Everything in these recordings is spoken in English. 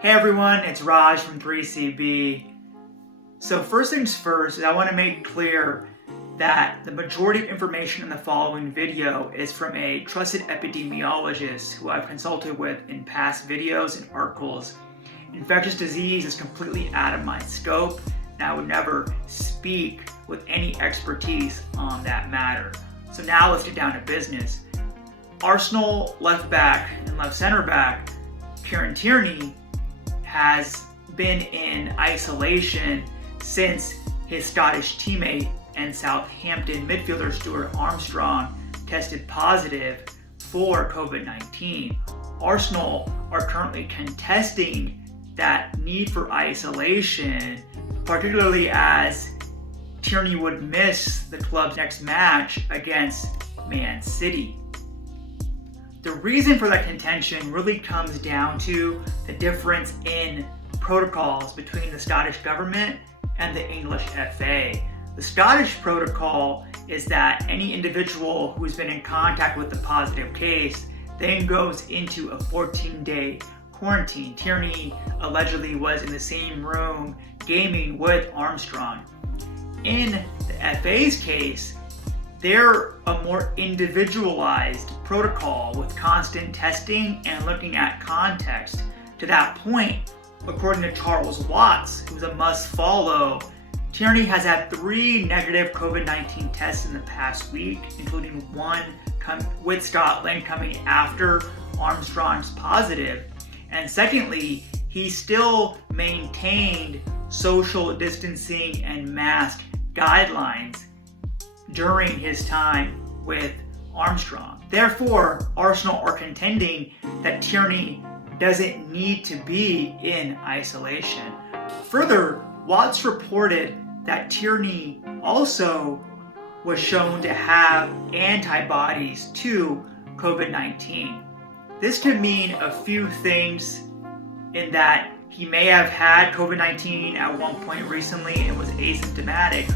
Hey everyone, it's Raj from 3CB. So first things first, I want to make clear that the majority of information in the following video is from a trusted epidemiologist who I've consulted with in past videos and articles. Infectious disease is completely out of my scope, and I would never speak with any expertise on that matter. So now let's get down to business. Arsenal left back and left center back Kieran Tierney has been in isolation since his Scottish teammate and Southampton midfielder Stuart Armstrong tested positive for COVID-19. Arsenal are currently contesting that need for isolation, particularly as Tierney would miss the club's next match against Man City. The reason for that contention really comes down to the difference in protocols between the Scottish government and the English FA. The Scottish protocol is that any individual who's been in contact with the positive case then goes into a 14-day quarantine. Tierney allegedly was in the same room gaming with Armstrong. In the FA's case, they're a more individualized protocol with constant testing and looking at context. To that point, according to Charles Watts, who's a must follow, Tierney has had 3 negative COVID-19 tests in the past week, including one with Scotland coming after Armstrong's positive. And secondly, he still maintained social distancing and mask guidelines during his time with Armstrong. Therefore, Arsenal are contending that Tierney doesn't need to be in isolation. Further, Watts reported that Tierney also was shown to have antibodies to COVID-19. This could mean a few things in that he may have had COVID-19 at one point recently and was asymptomatic,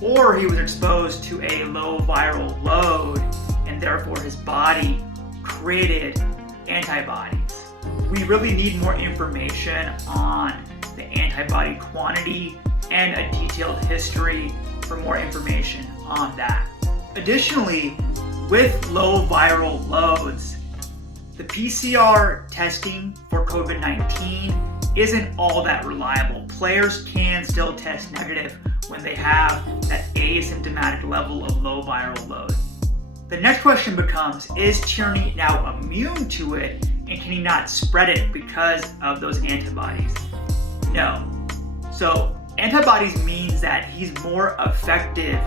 or he was exposed to a low viral load and therefore his body created antibodies. We really need more information on the antibody quantity and a detailed history for more information on that. Additionally, with low viral loads, the PCR testing for COVID-19 isn't all that reliable. Players can still test negative when they have that asymptomatic level of low viral load. The next question becomes, is Tierney now immune to it and can he not spread it because of those antibodies? No. So antibodies means that he's more effective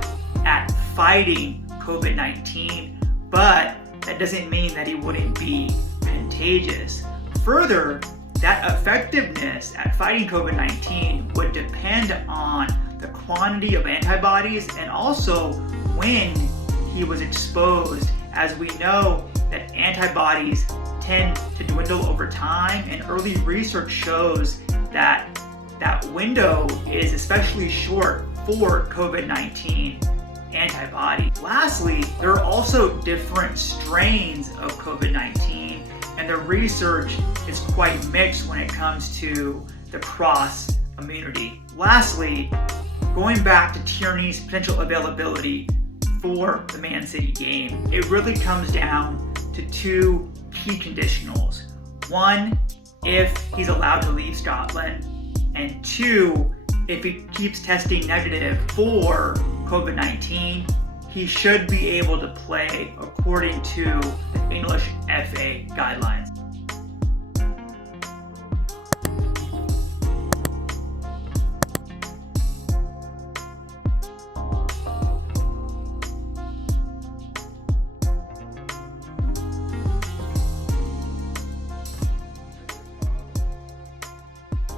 at fighting COVID-19, but that doesn't mean that he wouldn't be contagious. Further, that effectiveness at fighting COVID-19 would depend on the quantity of antibodies and also when he was exposed, as we know that antibodies tend to dwindle over time, and early research shows that that window is especially short for COVID-19 antibodies. Lastly, there are also different strains of COVID-19, and the research is quite mixed when it comes to the cross immunity. Lastly, going back to Tierney's potential availability for the Man City game, it really comes down to 2 key conditionals. 1, if he's allowed to leave Scotland, and 2, if he keeps testing negative for COVID-19, he should be able to play according to the English FA guidelines.